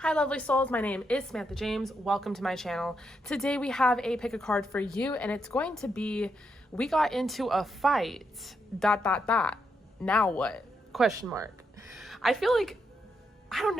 Hi lovely souls, my name is Samantha James. Welcome to my channel. Today we have a pick a card for you and it's going to be, we got into a fight, ... Now what? Question mark. I feel like, I don't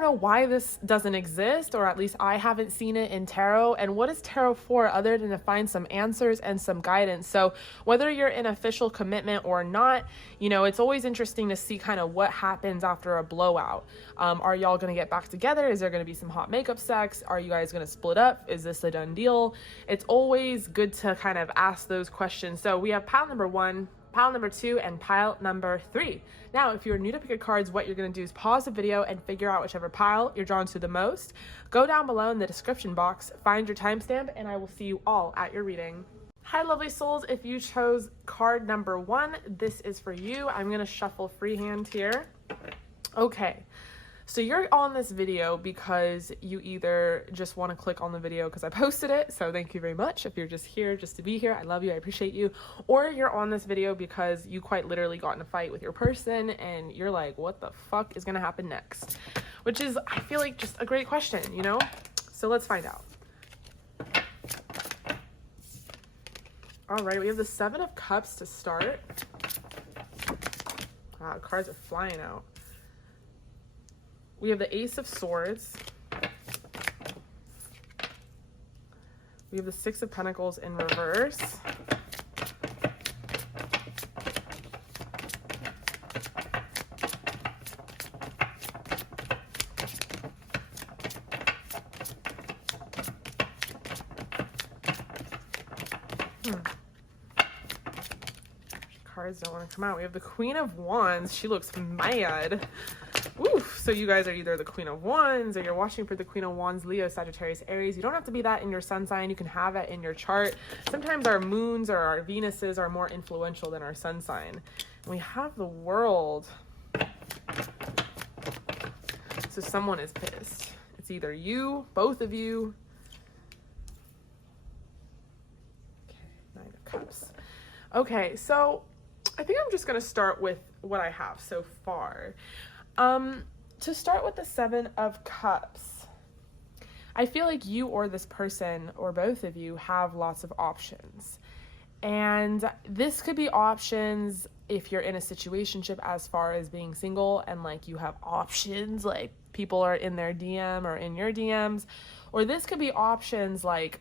know why this doesn't exist, or at least I haven't seen it in tarot. And what is tarot for other than to find some answers and some guidance? So whether you're in official commitment or not, you know, it's always interesting to see kind of what happens after a blowout. Are y'all going to get back together? Is there going to be some hot makeup sex? Are you guys going to split up? Is this a done deal? It's always good to kind of ask those questions. So we have pile number 1, pile number 2, and pile number 3. Now, if you're new to pick a cards, what you're going to do is pause the video and figure out whichever pile you're drawn to the most. Go down below in the description box, find your timestamp, and I will see you all at your reading. Hi, lovely souls. If you chose card number 1, this is for you. I'm going to shuffle freehand here. Okay. So you're on this video because you either just want to click on the video because I posted it, so thank you very much. If you're just here just to be here, I love you, I appreciate you. Or you're on this video because you quite literally got in a fight with your person and you're like, what the fuck is going to happen next? Which is, I feel like, just a great question, you know? So let's find out. All right, we have the 7 of Cups to start. Wow, cards are flying out. We have the Ace of Swords. We have the 6 of Pentacles in reverse. Cards don't want to come out. We have the Queen of Wands. She looks mad. Oof. So you guys are either the Queen of Wands or you're watching for the Queen of Wands, Leo, Sagittarius, Aries. You don't have to be that in your sun sign. You can have it in your chart. Sometimes our moons or our Venuses are more influential than our sun sign. And we have the World. So someone is pissed. It's either you, both of you. Okay, 9 of Cups. Okay, so I think I'm just going to start with what I have so far. To start with the 7 of Cups, I feel like you or this person or both of you have lots of options. And this could be options if you're in a situationship as far as being single and like you have options, like people are in their DM or in your DMs, or this could be options like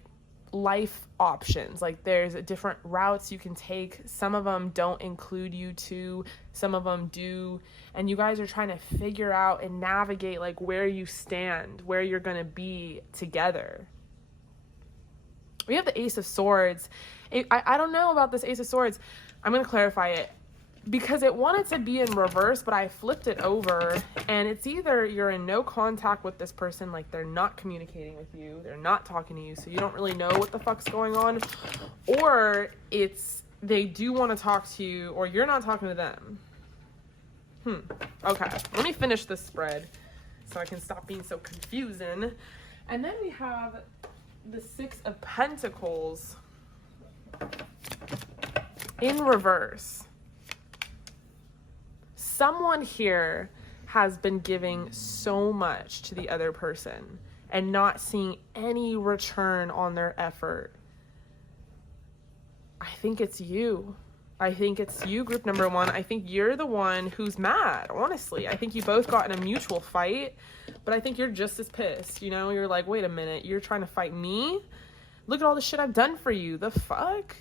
life options, like there's different routes you can take. Some of them don't include you two, some of them do, and you guys are trying to figure out and navigate like where you stand, where you're going to be together. We have the Ace of Swords. I don't know about this Ace of Swords. I'm going to clarify it because it wanted to be in reverse, but I flipped it over and it's either you're in no contact with this person, like they're not communicating with you, they're not talking to you, so you don't really know what the fuck's going on, or it's they do want to talk to you or you're not talking to them. Okay, let me finish this spread so I can stop being so confusing. And then we have the 6 of Pentacles in reverse. Someone here has been giving so much to the other person and not seeing any return on their effort. I think it's you. I think it's you, group number 1. I think you're the one who's mad, honestly. I think you both got in a mutual fight, but I think you're just as pissed. You know, you're like, wait a minute, you're trying to fight me? Look at all the shit I've done for you. The fuck?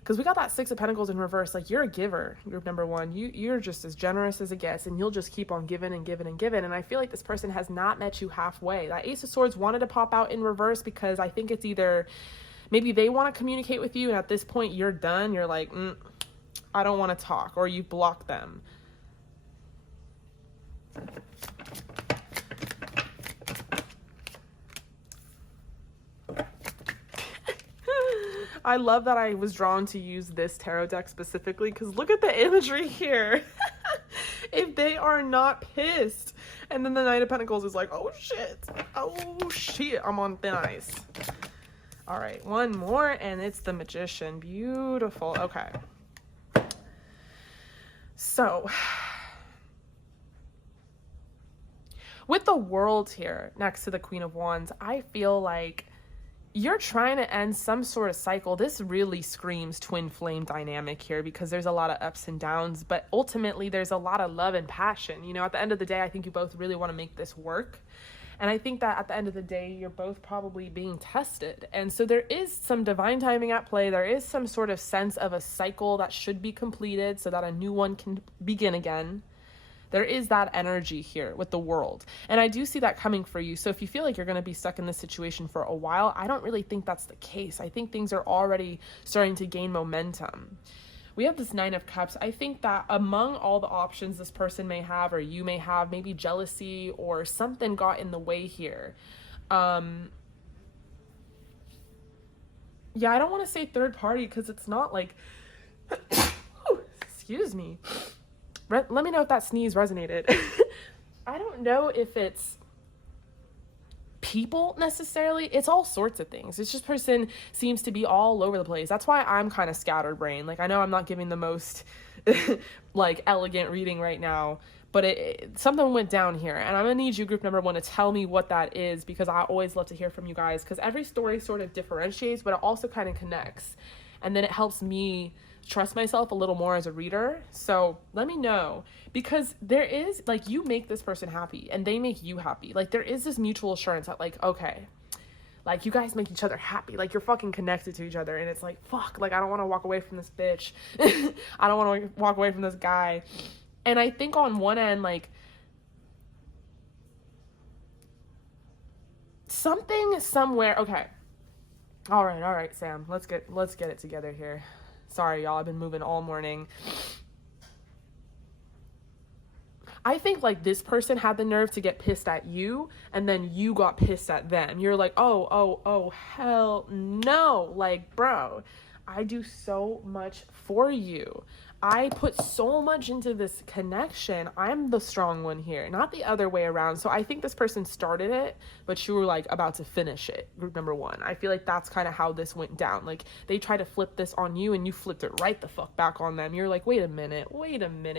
Because we got that 6 of Pentacles in reverse. Like, you're a giver, group number 1. You're just as generous as it gets, and you'll just keep on giving and giving and giving. And I feel like this person has not met you halfway. That Ace of Swords wanted to pop out in reverse because I think it's either maybe they want to communicate with you, and at this point you're done. You're like, I don't want to talk, or you block them. I love that I was drawn to use this tarot deck specifically because look at the imagery here. If they are not pissed. And then the Knight of Pentacles is like, oh shit, I'm on thin ice. All right, one more and it's the Magician. Beautiful. Okay. So With the World here next to the Queen of Wands, I feel like you're trying to end some sort of cycle. This really screams twin flame dynamic here because there's a lot of ups and downs, but ultimately there's a lot of love and passion. You know, at the end of the day, I think you both really want to make this work. And I think that at the end of the day, you're both probably being tested. And so there is some divine timing at play. There is some sort of sense of a cycle that should be completed so that a new one can begin again. There is that energy here with the World. And I do see that coming for you. So if you feel like you're going to be stuck in this situation for a while, I don't really think that's the case. I think things are already starting to gain momentum. We have this 9 of Cups. I think that among all the options this person may have or you may have, maybe jealousy or something got in the way here. Yeah, I don't want to say third party because it's not like, excuse me. Let me know if that sneeze resonated. I don't know if it's people necessarily. It's all sorts of things. It's just person seems to be all over the place. That's why I'm kind of scatterbrained. Like, I know I'm not giving the most like elegant reading right now, but something went down here, and I'm gonna need you, group number 1, to tell me what that is, because I always love to hear from you guys, because every story sort of differentiates, but it also kind of connects, and then it helps me trust myself a little more as a reader. So let me know, because there is, like, you make this person happy and they make you happy. Like, there is this mutual assurance that, like, okay, like, you guys make each other happy, like, you're fucking connected to each other, and it's like, fuck, like, I don't want to walk away from this bitch. I don't want to walk away from this guy. And I think on one end, like, something somewhere, okay, all right, Sam, let's get it together here. Sorry, y'all, I've been moving all morning. I think, like, this person had the nerve to get pissed at you, and then you got pissed at them. You're like, oh, hell no. Like, bro, I do so much for you. I put so much into this connection. I'm the strong one here, not the other way around. So I think this person started it, but you were, like, about to finish it, group number 1. I feel like that's kind of how this went down. Like, they tried to flip this on you, and you flipped it right the fuck back on them. You're like, wait a minute.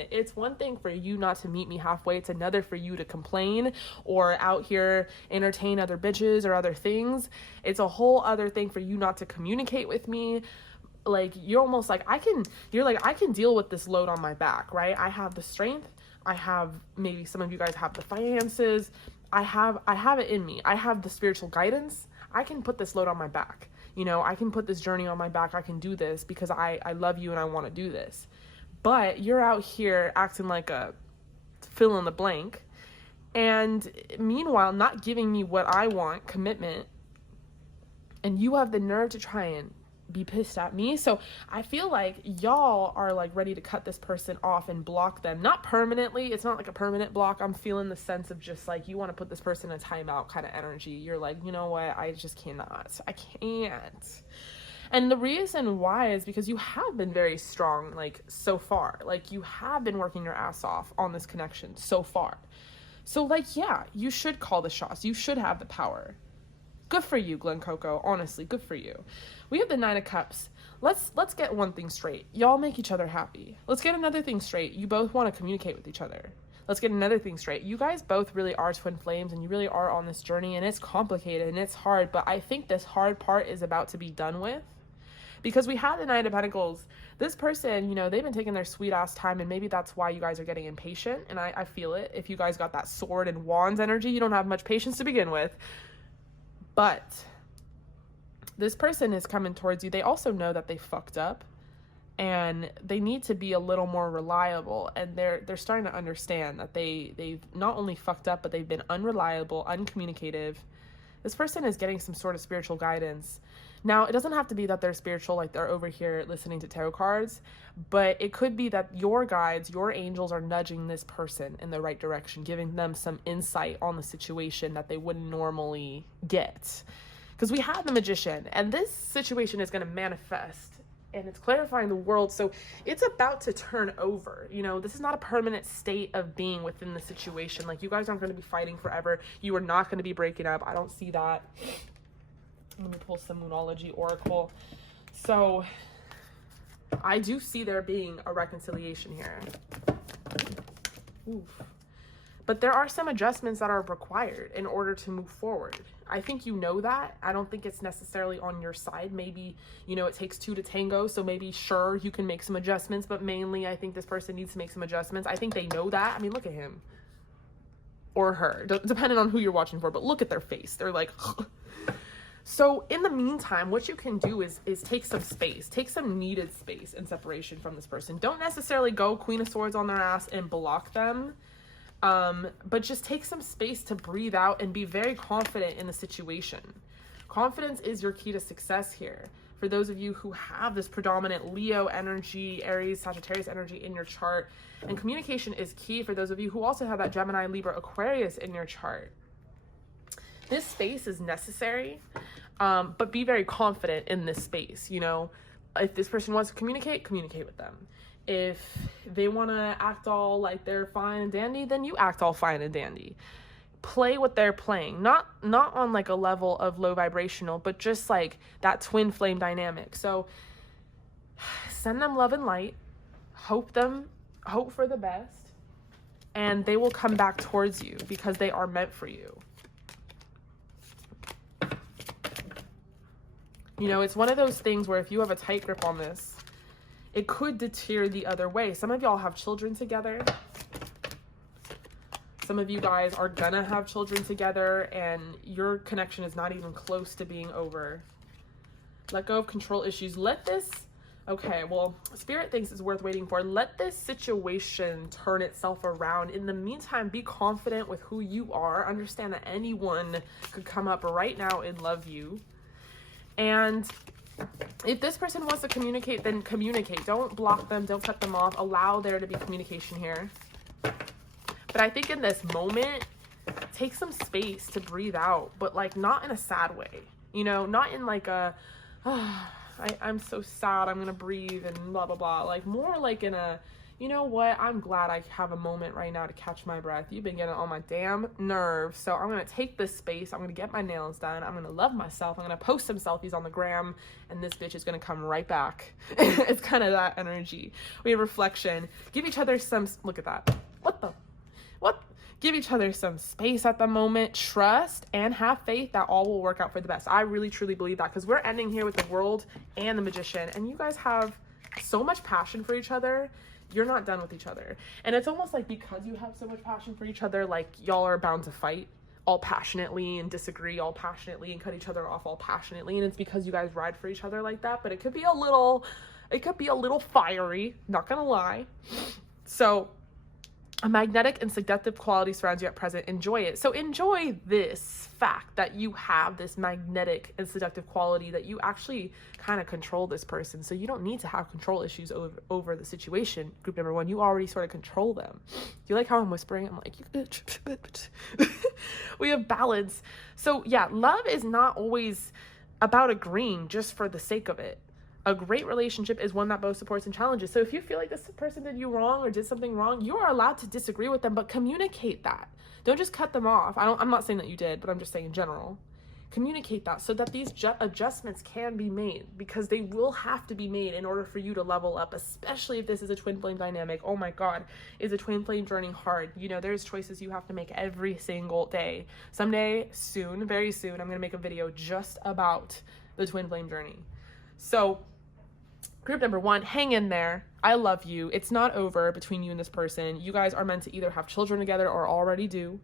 It's one thing for you not to meet me halfway. It's another for you to complain or out here entertain other bitches or other things. It's a whole other thing for you not to communicate with me. Like, you're almost like, I can deal with this load on my back, right? I have the strength. I have, maybe some of you guys have the finances. I have it in me. I have the spiritual guidance. I can put this load on my back. You know, I can put this journey on my back. I can do this because I love you and I want to do this. But you're out here acting like a fill in the blank. And meanwhile, not giving me what I want, commitment. And you have the nerve to try and be pissed at me. So I feel like y'all are, like, ready to cut this person off and block them. Not permanently. It's not like a permanent block. I'm feeling the sense of just, like, you want to put this person in a timeout kind of energy. You're like, you know what? I just cannot. I can't. And the reason why is because you have been very strong, like, so far. Like, you have been working your ass off on this connection so far. So, like, yeah, you should call the shots. You should have the power. Good for you, Glen Coco. Honestly, good for you. We have the 9 of Cups. Let's get one thing straight. Y'all make each other happy. Let's get another thing straight. You both want to communicate with each other. Let's get another thing straight. You guys both really are twin flames, and you really are on this journey, and it's complicated and it's hard, but I think this hard part is about to be done with. Because we have the 9 of Pentacles. This person, you know, they've been taking their sweet ass time, and maybe that's why you guys are getting impatient, and I feel it. If you guys got that sword and wands energy, you don't have much patience to begin with. But this person is coming towards you. They also know that they fucked up, and they need to be a little more reliable. And they're starting to understand that they've not only fucked up, but they've been unreliable, uncommunicative. This person is getting some sort of spiritual guidance. Now, it doesn't have to be that they're spiritual, like they're over here listening to tarot cards, but it could be that your guides, your angels are nudging this person in the right direction, giving them some insight on the situation that they wouldn't normally get. Because we have the Magician, and this situation is going to manifest, and it's clarifying the World, so it's about to turn over. You know, this is not a permanent state of being within the situation. Like, you guys aren't going to be fighting forever. You are not going to be breaking up. I don't see that. Let me pull some Moonology Oracle. So I do see there being a reconciliation here. Oof. But there are some adjustments that are required in order to move forward. I think you know that. I don't think it's necessarily on your side. Maybe, you know, it takes two to tango. So maybe, sure, you can make some adjustments, but mainly I think this person needs to make some adjustments. I think they know that. I mean, look at him or her, depending on who you're watching for, but look at their face. They're like, so in the meantime, what you can do is take some space, take some needed space and separation from this person. Don't necessarily go Queen of Swords on their ass and block them. But just take some space to breathe out and be very confident in the situation. Confidence is your key to success here. For those of you who have this predominant Leo energy, Aries, Sagittarius energy in your chart, and communication is key for those of you who also have that Gemini, Libra, Aquarius in your chart. This space is necessary, but be very confident in this space. You know, if this person wants to communicate with them. If they want to act all like they're fine and dandy, then you act all fine and dandy. Play what they're playing, not on like a level of low vibrational, but just like that twin flame dynamic. So send them love and light, hope for the best, and they will come back towards you because they are meant for you. You know, it's one of those things where if you have a tight grip on this, it could deter the other way. Some of y'all have children together. Some of you guys are gonna have children together and your connection is not even close to being over. Let go of control issues. Let this, okay, well, Spirit thinks it's worth waiting for. Let this situation turn itself around. In the meantime, be confident with who you are. Understand that anyone could come up right now and love you. And if this person wants to communicate, then communicate. Don't block them. Don't cut them off. Allow there to be communication here. But I think in this moment, take some space to breathe out, but like not in a sad way, you know, not in like a, I'm so sad, I'm going to breathe and blah, blah, blah. Like more like in a, you know what, I'm glad I have a moment right now to catch my breath. You've been getting on my damn nerves. So I'm going to take this space. I'm going to get my nails done. I'm going to love myself. I'm going to post some selfies on the gram and this bitch is going to come right back. It's kind of that energy. We have reflection. Give each other some, look at that. What? Give each other some space at the moment. Trust and have faith that all will work out for the best. I really, truly believe that because we're ending here with the World and the Magician. And you guys have so much passion for each other. You're not done with each other. And it's almost like because you have so much passion for each other, like y'all are bound to fight all passionately and disagree all passionately and cut each other off all passionately. And it's because you guys ride for each other like that. But it could be a little fiery, not gonna lie. So a magnetic and seductive quality surrounds you at present. Enjoy it. So enjoy this fact that you have this magnetic and seductive quality, that you actually kind of control this person. So you don't need to have control issues over the situation. Group number one, you already sort of control them. Do you like how I'm whispering? I'm like, you bitch. We have balance. So yeah, love is not always about agreeing just for the sake of it. A great relationship is one that both supports and challenges. So if you feel like this person did you wrong or did something wrong, you are allowed to disagree with them, but communicate that. Don't just cut them off. I'm not saying that you did, but I'm just saying in general. Communicate that so that these adjustments can be made, because they will have to be made in order for you to level up, especially if this is a twin flame dynamic. Oh my God, is a twin flame journey hard? You know, there's choices you have to make every single day. Someday, soon, very soon, I'm going to make a video just about the twin flame journey. So group number one, hang in there. I love you. It's not over between you and this person. You guys are meant to either have children together or already do.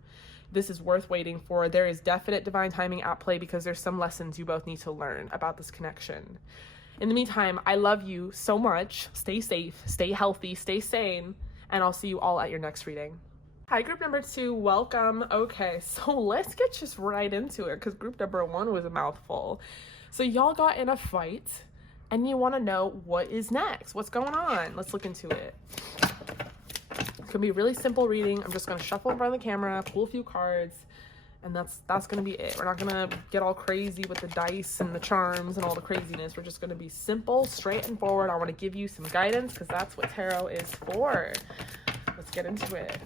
This is worth waiting for. There is definite divine timing at play because there's some lessons you both need to learn about this connection. In the meantime, I love you so much. Stay safe, stay healthy, stay sane, and I'll see you all at your next reading. Hi, group number two, welcome. Okay, so let's get just right into it because group number one was a mouthful. So y'all got in a fight and you want to know what is next, what's going on. Let's look into it. It's gonna be a really simple reading. I'm just gonna shuffle in front of the camera, pull a few cards, and that's gonna be it. We're not gonna get all crazy with the dice and the charms and all the craziness. We're just gonna be simple, straight and forward. I want to give you some guidance because that's what tarot is for. Let's get into it.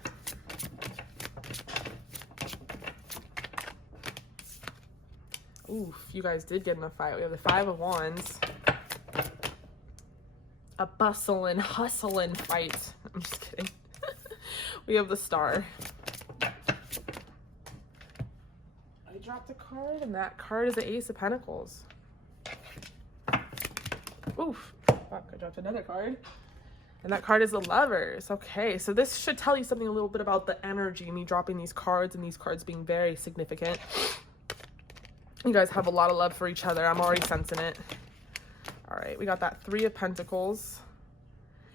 Oof, you guys did get in a fight. We have the Five of Wands. A bustle and hustle and fight. I'm just kidding. We have the Star. dropped a card, and that card is the Ace of Pentacles. Oof. Fuck, I dropped another card. And that card is the Lovers. Okay, so this should tell you something a little bit about the energy, me dropping these cards and these cards being very significant. You guys have a lot of love for each other. I'm already sensing it. All right, we got that Three of Pentacles.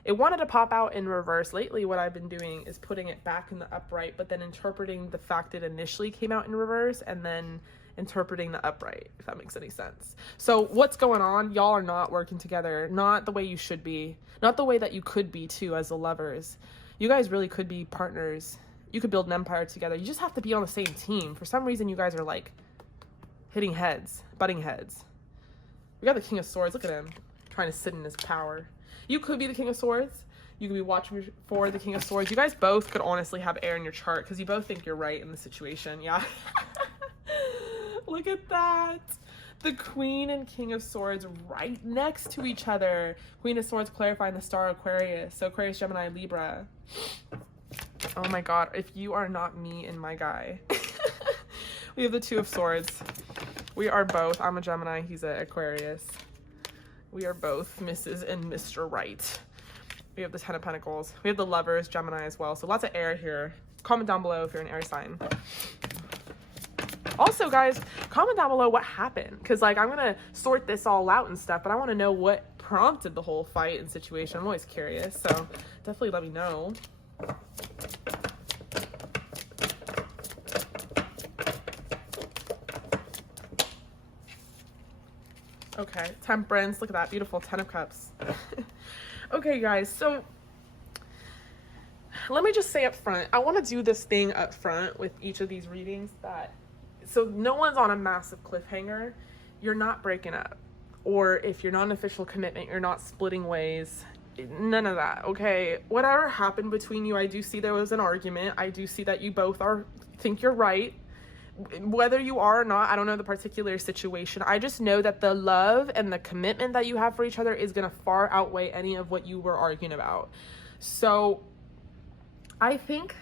It wanted to pop out in reverse. Lately, what I've been doing is putting it back in the upright, but then interpreting the fact it initially came out in reverse and then interpreting the upright, if that makes any sense. So what's going on? Y'all are not working together, not the way you should be, not the way that you could be too as the Lovers. You guys really could be partners. You could build an empire together. You just have to be on the same team. For some reason, you guys are like hitting heads, butting heads. We got the King of Swords. Look at him trying to sit in his power. You could be the King of Swords. You could be watching for the King of Swords. You guys both could honestly have air in your chart because you both think you're right in the situation. Yeah. Look at that. The Queen and King of Swords right next to each other. Queen of Swords clarifying the star Aquarius. So Aquarius, Gemini, Libra. Oh my God. If you are not me and my guy. We have the Two of Swords. We are both. I'm a Gemini. He's an Aquarius. We are both Mrs. and Mr. Right. We have the Ten of Pentacles. We have the Lovers, Gemini as well. So lots of air here. Comment down below if you're an air sign. Also, guys, comment down below what happened. Because, like, I'm going to sort this all out and stuff. But I want to know what prompted the whole fight and situation. I'm always curious. So definitely let me know. Okay, Temperance. Look at that beautiful Ten of Cups. Okay, guys, so let me just say up front, I want to do this thing up front with each of these readings that, so no one's on a massive cliffhanger. You're not breaking up. Or if you're not an official commitment, you're not splitting ways. None of that, okay? Whatever happened between you, I do see there was an argument. I do see that you both think you're right. Whether you are or not, I don't know the particular situation. I just know that the love and the commitment that you have for each other is going to far outweigh any of what you were arguing about. So I think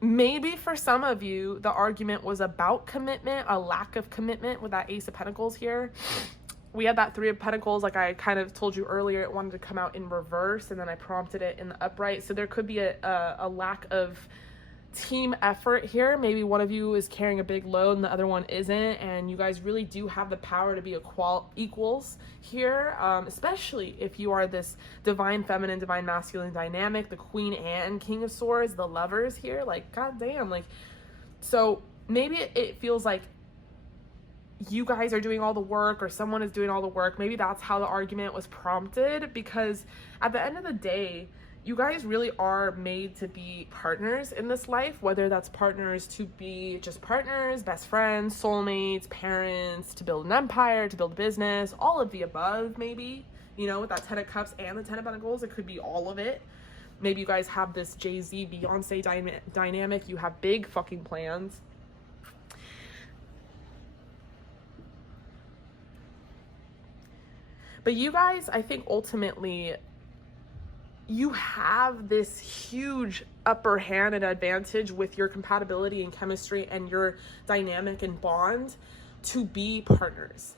maybe for some of you, the argument was about commitment, a lack of commitment with that Ace of Pentacles here. We had that Three of Pentacles, like I kind of told you earlier, it wanted to come out in reverse, and then I prompted it in the upright. So there could be a lack of team effort here. Maybe one of you is carrying a big load and the other one isn't, and you guys really do have the power to be equals here, especially if you are this divine feminine, divine masculine dynamic, the Queen and King of Swords, the Lovers here, like goddamn, like, so maybe it feels like you guys are doing all the work or someone is doing all the work. Maybe that's how the argument was prompted, because at the end of the day, you guys really are made to be partners in this life, whether that's partners to be just partners, best friends, soulmates, parents, to build an empire, to build a business, all of the above, maybe, you know, with that Ten of Cups and the Ten of Pentacles, it could be all of it. Maybe you guys have this Jay-Z, Beyonce dynamic. You have big fucking plans. But you guys, I think ultimately, you have this huge upper hand and advantage with your compatibility and chemistry and your dynamic and bond to be partners.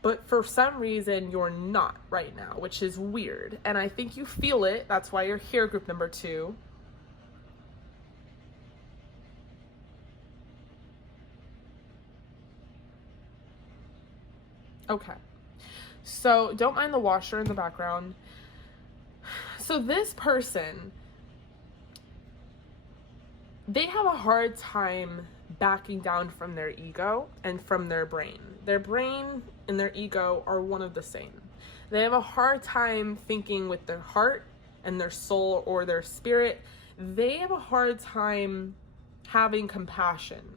But for some reason, you're not right now, which is weird. And I think you feel it. That's why you're here, group number 2. Okay. So don't mind the washer in the background. So this person, they have a hard time backing down from their ego and from their brain. Their brain and their ego are one of the same. They have a hard time thinking with their heart and their soul or their spirit. They have a hard time having compassion.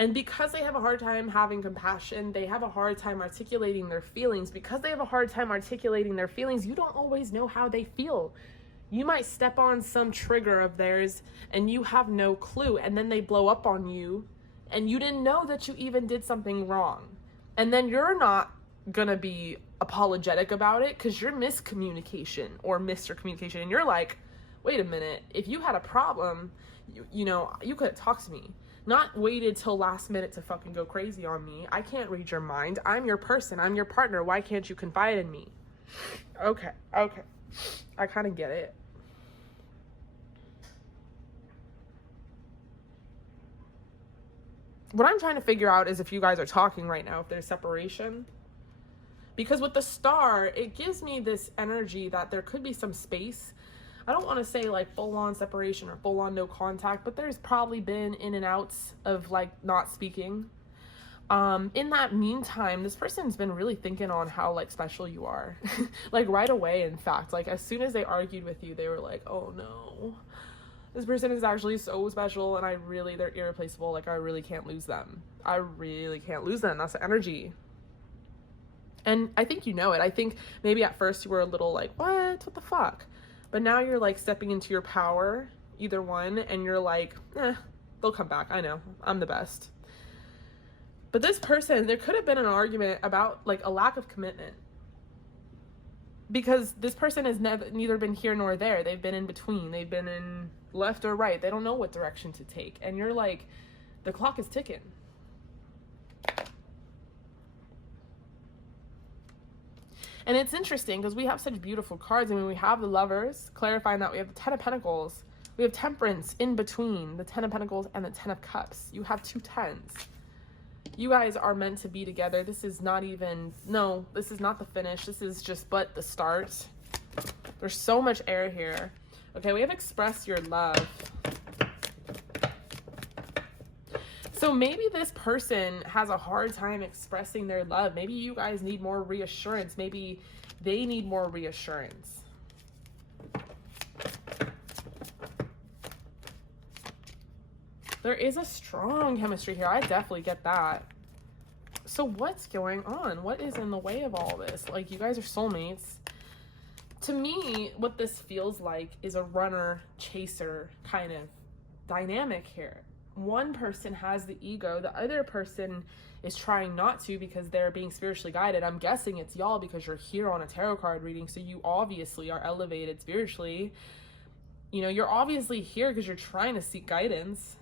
And because they have a hard time having compassion, they have a hard time articulating their feelings. Because they have a hard time articulating their feelings, you don't always know how they feel. You might step on some trigger of theirs and you have no clue, and then they blow up on you and you didn't know that you even did something wrong. And then you're not gonna be apologetic about it because you're miscommunication or Mr. Communication, and you're like, wait a minute, if you had a problem, you know, you could talk to me. Not waited till last minute to fucking go crazy on me. I can't read your mind. I'm your person. I'm your partner. Why can't you confide in me? Okay. I kind of get it. What I'm trying to figure out is if you guys are talking right now, if there's separation. Because with the star, it gives me this energy that there could be some space. I don't want to say like full-on separation or full-on no contact, but there's probably been in and outs of like not speaking. In that meantime, this person's been really thinking on how like special you are. Like right away, in fact, like as soon as they argued with you, they were like, oh no, this person is actually so special and they're irreplaceable. Like I really can't lose them. I really can't lose them. That's the energy. And I think you know it. I think maybe at first you were a little like, what the fuck? But now you're like stepping into your power, either one, and you're like, they'll come back. I know, I'm the best. But this person, there could have been an argument about like a lack of commitment. Because this person has neither been here nor there. They've been in between. They've been in left or right. They don't know what direction to take. And you're like, the clock is ticking. And it's interesting because we have such beautiful cards. I mean, we have the Lovers, clarifying that we have the Ten of Pentacles. We have Temperance in between the Ten of Pentacles and the Ten of Cups. You have two tens. You guys are meant to be together. This is not even, no, this is not the finish. This is just but the start. There's so much air here. Okay, we have express your love. So maybe this person has a hard time expressing their love. Maybe you guys need more reassurance. Maybe they need more reassurance. There is a strong chemistry here. I definitely get that. So what's going on? What is in the way of all this? Like, you guys are soulmates. To me, what this feels like is a runner chaser kind of dynamic here. One person has the ego, the other person is trying not to because they're being spiritually guided. I'm guessing it's y'all because you're here on a tarot card reading, so you obviously are elevated spiritually. You know, you're obviously here because you're trying to seek guidance.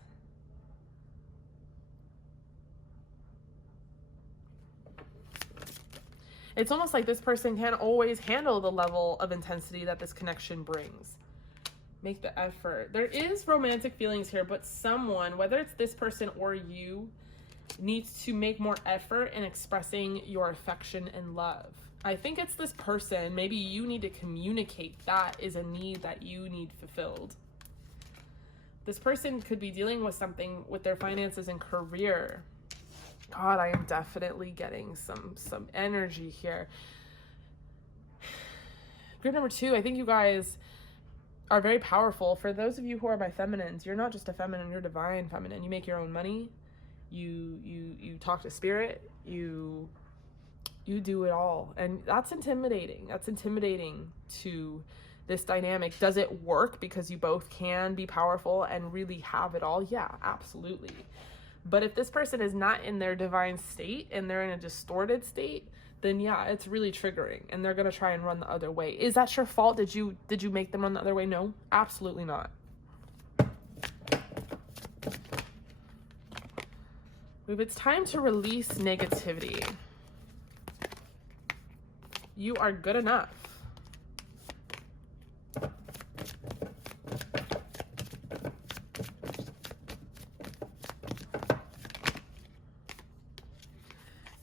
It's almost like this person can't always handle the level of intensity that this connection brings. Make the effort. There is romantic feelings here, but someone, whether it's this person or you, needs to make more effort in expressing your affection and love. I think it's this person. Maybe you need to communicate that is a need that you need fulfilled. This person could be dealing with something with their finances and career. God, I am definitely getting some energy here. Group number 2, I think you guys are very powerful. For those of you who are my feminines, you're not just a feminine, you're divine feminine. You make your own money. You talk to spirit. You do it all. And that's intimidating. That's intimidating to this dynamic. Does it work because you both can be powerful and really have it all? Yeah, absolutely. But if this person is not in their divine state and they're in a distorted state, then yeah, it's really triggering and they're going to try and run the other way. Is that your fault? Did you make them run the other way? No, absolutely not. It's time to release negativity. You are good enough.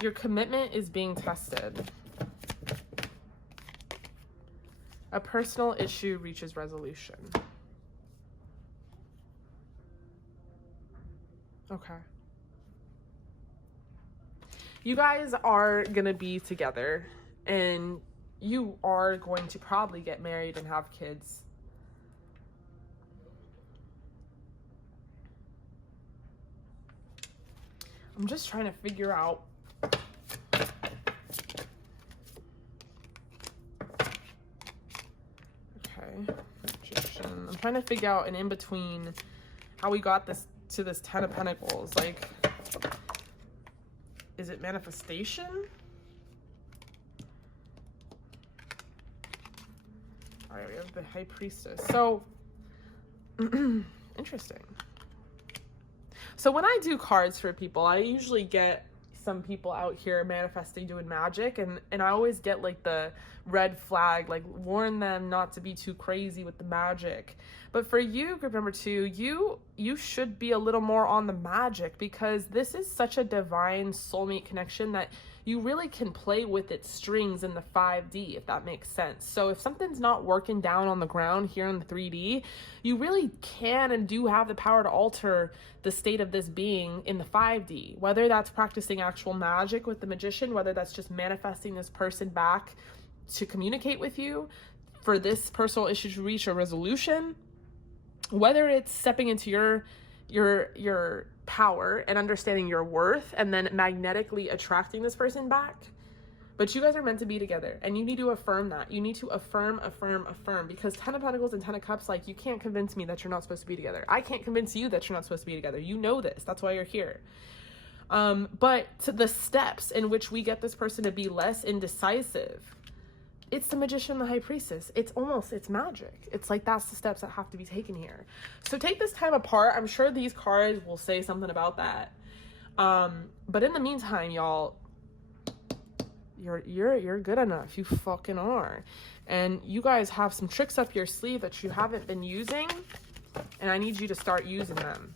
Your commitment is being tested. A personal issue reaches resolution. Okay. You guys are going to be together and you are going to probably get married and have kids. I'm just trying to figure out I'm trying to figure out an in-between how we got this to this Ten of Pentacles. Like, is it manifestation? All right, we have the High Priestess. So Interesting. So when I do cards for people, I usually get some people out here manifesting, doing magic, and I always get like the red flag, like warn them not to be too crazy with the magic. But for you, group number 2, you should be a little more on the magic, because this is such a divine soulmate connection that you really can play with its strings in the 5D, if that makes sense. So if something's not working down on the ground here in the 3D, you really can and do have the power to alter the state of this being in the 5D, whether that's practicing actual magic with the magician, whether that's just manifesting this person back to communicate with you for this personal issue to reach a resolution, whether it's stepping into your power and understanding your worth and then magnetically attracting this person back. But you guys are meant to be together, and you need to affirm that. You need to affirm, because 10 of Pentacles and 10 of Cups, like, you can't convince me that you're not supposed to be together. I can't convince you that you're not supposed to be together. You know this. That's why you're here. But to the steps in which we get this person to be less indecisive, it's the Magician, the High Priestess. It's magic. It's like, that's the steps that have to be taken here. So take this time apart. I'm sure these cards will say something about that. But in the meantime, y'all, you're good enough. You fucking are. And you guys have some tricks up your sleeve that you haven't been using, and I need you to start using them.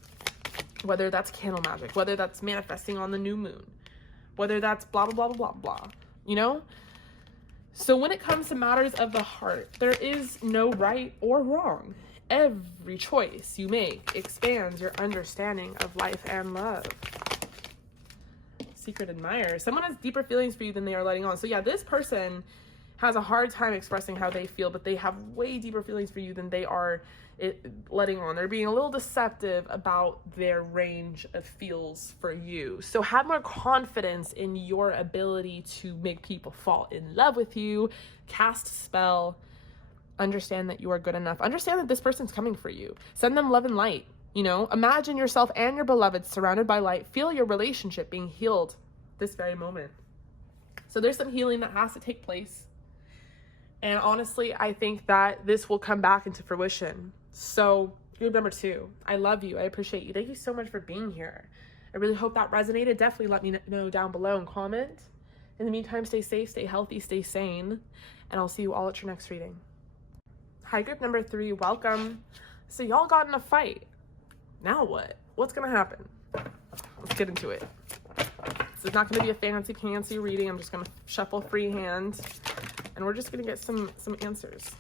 Whether that's candle magic, whether that's manifesting on the new moon, whether that's blah, blah, blah, blah, blah, you know? So when it comes to matters of the heart, there is no right or wrong. Every choice you make expands your understanding of life and love. Secret admirer. Someone has deeper feelings for you than they are letting on. So yeah, this person has a hard time expressing how they feel, but they have way deeper feelings for you than they are letting on. They're being a little deceptive about their range of feels for you. So have more confidence in your ability to make people fall in love with you, cast a spell, understand that you are good enough, understand that this person's coming for you. Send them love and light, you know, imagine yourself and your beloved surrounded by light. Feel your relationship being healed this very moment. So there's some healing that has to take place. And honestly, I think that this will come back into fruition. So group number 2, I love you. I appreciate you. Thank you so much for being here. I really hope that resonated. Definitely let me know down below and comment. In the meantime, stay safe, stay healthy, stay sane. And I'll see you all at your next reading. Hi, group number 3. Welcome. So y'all got in a fight. Now what? What's going to happen? Let's get into it. This is not going to be a fancy reading. I'm just going to shuffle freehand. And we're just going to get some answers.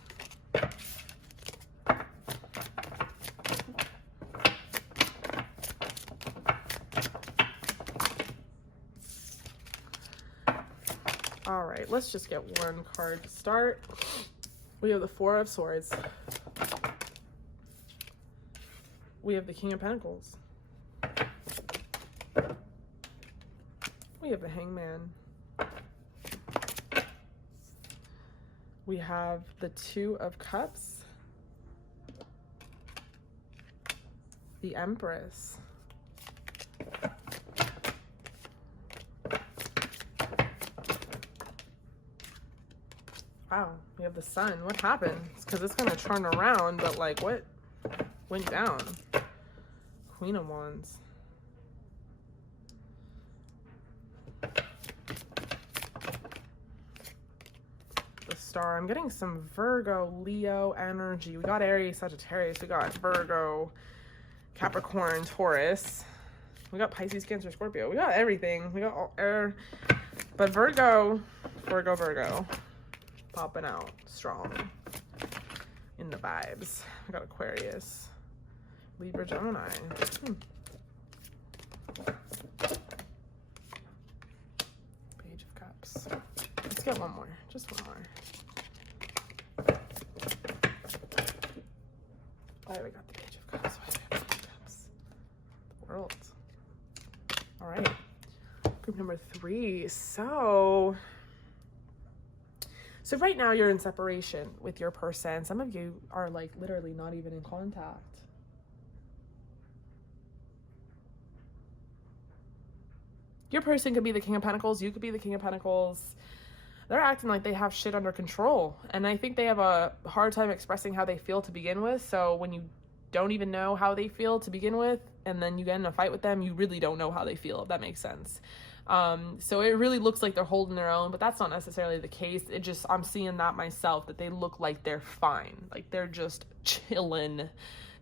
All right, let's just get one card to start. We have the 4 of Swords. We have the King of Pentacles. We have the Hangman. We have the 2 of Cups. The Empress. Wow, we have the Sun. What happened? It's because it's going to turn around, but like what went down? Queen of Wands. The Star. I'm getting some Virgo, Leo energy. We got Aries, Sagittarius. We got Virgo, Capricorn, Taurus. We got Pisces, Cancer, Scorpio. We got everything. We got all air. But Virgo. Popping out strong in the vibes. I got Aquarius, Libra, Gemini. Page of Cups. Let's get one more. Just one more. Why have I got the Page of Cups? Why do I have Page of Cups? The World. All right. Group number 3. So right now you're in separation with your person. Some of you are like literally not even in contact. Your person could be the King of Pentacles. You could be the King of Pentacles. They're acting like they have shit under control. And I think they have a hard time expressing how they feel to begin with. So when you don't even know how they feel to begin with, and then you get in a fight with them, you really don't know how they feel, if that makes sense. So it really looks like they're holding their own, but that's not necessarily the case. It just, I'm seeing that myself, that they look like they're fine, like they're just chilling.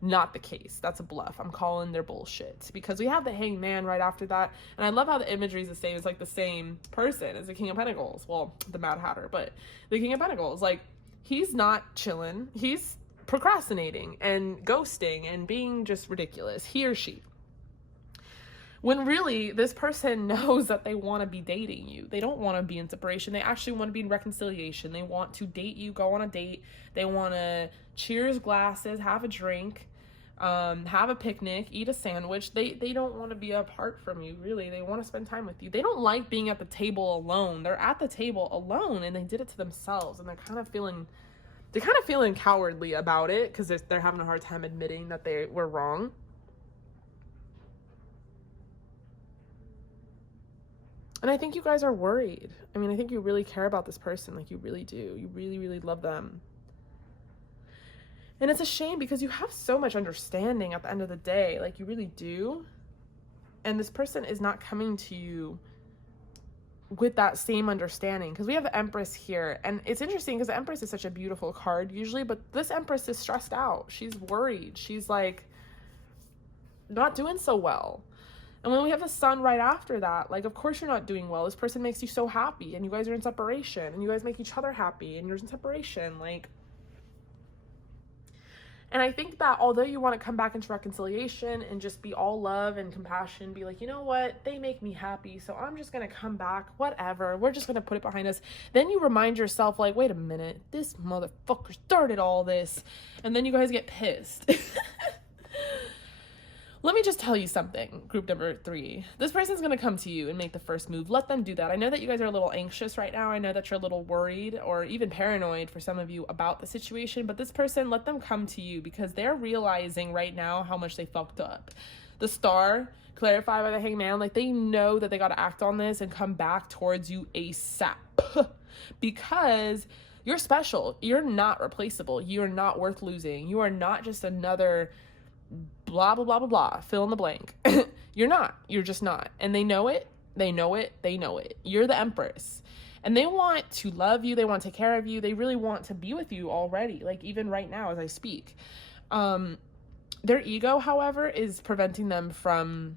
Not the case. That's a bluff. I'm calling their bullshit, because we have the Hangman right after that, and I love how the imagery is the same. It's like the same person as the King of Pentacles, well, the Mad Hatter, but the King of Pentacles, like, he's not chilling, he's procrastinating and ghosting and being just ridiculous, he or she. When really, this person knows that they want to be dating you. They don't want to be in separation. They actually want to be in reconciliation. They want to date you, go on a date. They want to cheers glasses, have a drink, have a picnic, eat a sandwich. They don't want to be apart from you, really. They want to spend time with you. They don't like being at the table alone. They're at the table alone, and they did it to themselves, and they're kind of feeling cowardly about it, because they're having a hard time admitting that they were wrong. And I think you guys are worried. I mean, I think you really care about this person. Like, you really do. You really, really love them. And it's a shame, because you have so much understanding at the end of the day. Like, you really do. And this person is not coming to you with that same understanding, because we have the Empress here. And it's interesting, because the Empress is such a beautiful card usually, but this Empress is stressed out. She's worried. She's like not doing so well. And when we have the Sun right after that, like, of course you're not doing well. This person makes you so happy, and you guys are in separation, and you guys make each other happy, and you're in separation, like. And I think that although you want to come back into reconciliation and just be all love and compassion, be like, you know what, they make me happy, so I'm just going to come back, whatever, we're just going to put it behind us. Then you remind yourself, like, wait a minute, this motherfucker started all this. And then you guys get pissed. Let me just tell you something, group number 3. This person's going to come to you and make the first move. Let them do that. I know that you guys are a little anxious right now. I know that you're a little worried or even paranoid for some of you about the situation, but this person, let them come to you, because they're realizing right now how much they fucked up. The Star, clarified by the Hangman, like, they know that they got to act on this and come back towards you ASAP, because you're special. You're not replaceable. You're not worth losing. You are not just another blah, blah, blah, blah, blah, fill in the blank. You're not. You're just not. And they know it. They know it. They know it. You're the Empress. And they want to love you. They want to take care of you. They really want to be with you already. Like, even right now as I speak. Their ego, however, is preventing them from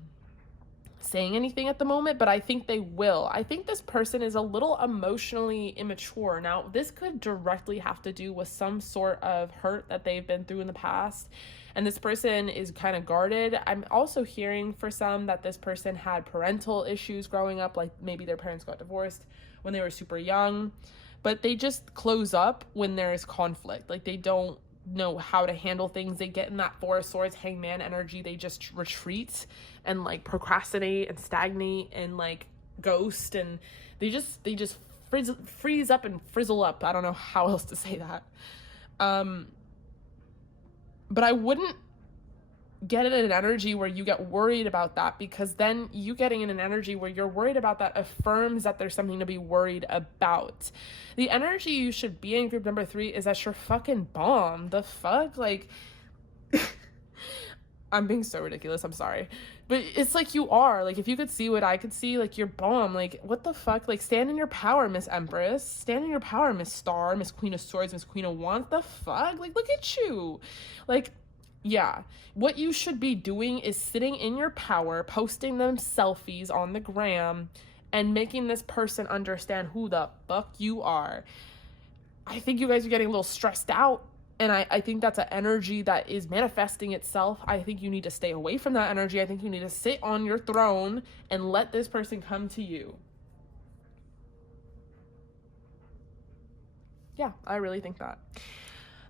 saying anything at the moment, but I think they will. I think this person is a little emotionally immature. Now, this could directly have to do with some sort of hurt that they've been through in the past, and this person is kind of guarded. I'm also hearing for some that this person had parental issues growing up, like maybe their parents got divorced when they were super young, but they just close up when there is conflict. Like, they don't know how to handle things. They get in that Four of Swords Hangman energy. They just retreat and like procrastinate and stagnate and like ghost, and they just freeze up and frizzle up. I don't know how else to say that. But I wouldn't get in an energy where you get worried about that, because then you getting in an energy where you're worried about that affirms that there's something to be worried about. The energy you should be in, group number 3, is that you're fucking bomb. The fuck? Like, I'm being so ridiculous, I'm sorry, but it's like you are. Like, if you could see what I could see, like, you're bomb. Like, what the fuck? Like, stand in your power, Miss Empress. Stand in your power, Miss Star, Miss Queen of Swords, Miss Queen of Wands. The fuck? Like, look at you. Like, yeah, what you should be doing is sitting in your power, posting them selfies on the gram, and making this person understand who the fuck you are. I think you guys are getting a little stressed out, and I think that's an energy that is manifesting itself. I think you need to stay away from that energy. I think you need to sit on your throne and let this person come to you. Yeah, I really think that.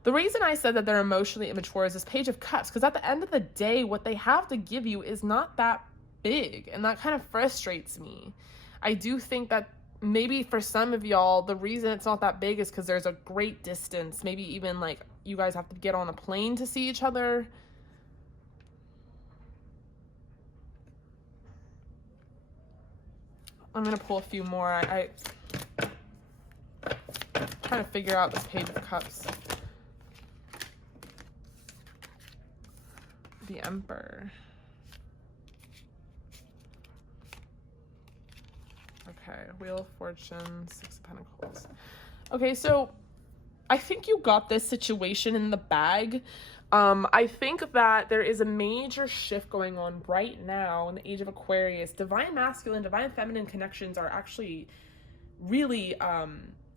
The reason I said that they're emotionally immature is this Page of Cups, because at the end of the day, what they have to give you is not that big, and that kind of frustrates me. I do think that maybe for some of y'all, the reason it's not that big is because there's a great distance. Maybe even like you guys have to get on a plane to see each other. I'm going to pull a few more. I'm trying to figure out this Page of Cups. The Emperor. Okay, Wheel of Fortune, Six of Pentacles. Okay, so I think you got this situation in the bag. I think that there is a major shift going on right now in the age of Aquarius. Divine masculine, divine feminine connections are actually really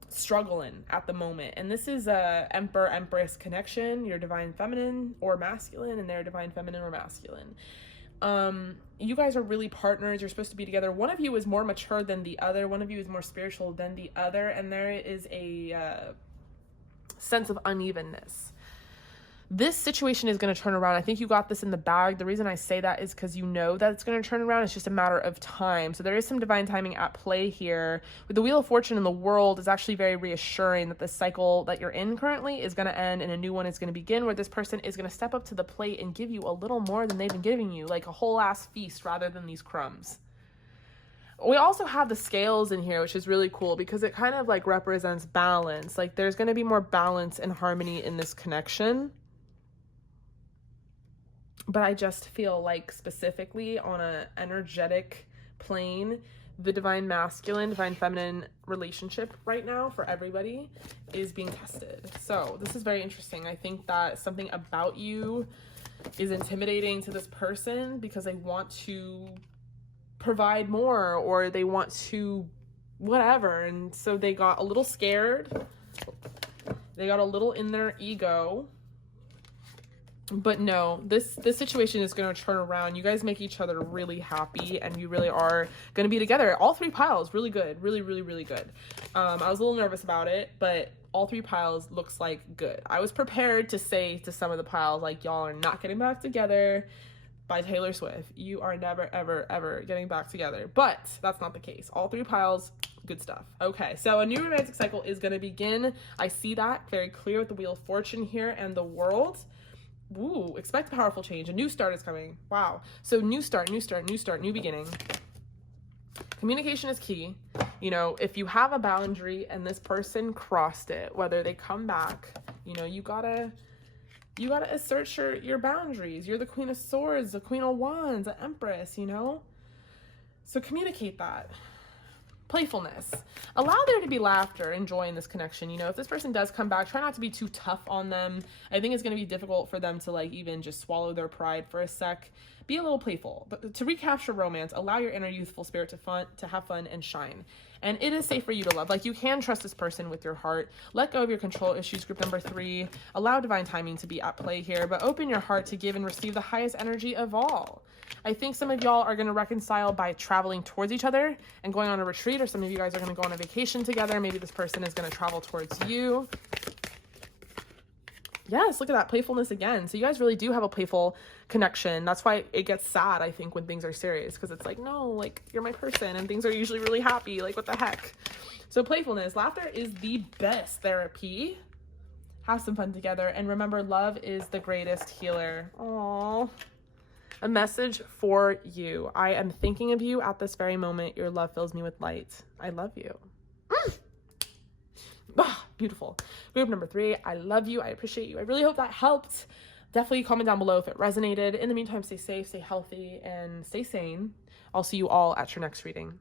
struggling at the moment. And this is a Emperor Empress connection, your divine feminine or masculine and their divine feminine or masculine. You guys are really partners. You're supposed to be together. One of you is more mature than the other. One of you is more spiritual than the other. And there is a sense of unevenness. This situation is going to turn around. I think you got this in the bag. The reason I say that is because you know that it's going to turn around. It's just a matter of time. So there is some divine timing at play here. With the Wheel of Fortune in the world is actually very reassuring that the cycle that you're in currently is going to end and a new one is going to begin, where this person is going to step up to the plate and give you a little more than they've been giving you, like a whole ass feast rather than these crumbs. We also have the scales in here, which is really cool because it kind of like represents balance. Like there's going to be more balance and harmony in this connection. But I just feel like specifically on an energetic plane, the divine masculine, divine feminine relationship right now for everybody is being tested. So this is very interesting. I think that something about you is intimidating to this person because they want to provide more or they want to whatever. And so they got a little scared. They got a little in their ego. But no, this situation is going to turn around. You guys make each other really happy and you really are going to be together. All three piles, really good. Really, really, really good. I was a little nervous about it, but all three piles looks like good. I was prepared to say to some of the piles, like, y'all are not getting back together by Taylor Swift. You are never, ever, ever getting back together. But that's not the case. All three piles, good stuff. Okay, so a new romantic cycle is going to begin. I see that very clear with the Wheel of Fortune here and the World. Ooh, expect a powerful change. A new start is coming. Wow. So new start, new beginning. Communication is key. You know, if you have a boundary and this person crossed it, whether they come back, you know, you gotta assert your boundaries. You're the Queen of Swords, the Queen of Wands, the Empress, you know? So communicate that. Playfulness. Allow there to be laughter and joy in this connection. You know, if this person does come back, try not to be too tough on them. I think it's going to be difficult for them to like even just swallow their pride for a sec. Be a little playful. But to recapture romance, allow your inner youthful spirit to have fun and shine. And it is safe for you to love. Like you can trust this person with your heart. Let go of your control issues. Group number 3. Allow divine timing to be at play here, but open your heart to give and receive the highest energy of all. I think some of y'all are going to reconcile by traveling towards each other and going on a retreat, or some of you guys are going to go on a vacation together. Maybe this person is going to travel towards you. Yes, look at that playfulness again. So you guys really do have a playful connection. That's why it gets sad, I think, when things are serious, because it's like, no, like you're my person and things are usually really happy. Like what the heck? So playfulness, laughter is the best therapy. Have some fun together. And remember, love is the greatest healer. Aww. A message for you. I am thinking of you at this very moment. Your love fills me with light. I love you. Ah, beautiful. Group number 3, I love you. I appreciate you. I really hope that helped. Definitely comment down below if it resonated. In the meantime, stay safe, stay healthy, and stay sane. I'll see you all at your next reading.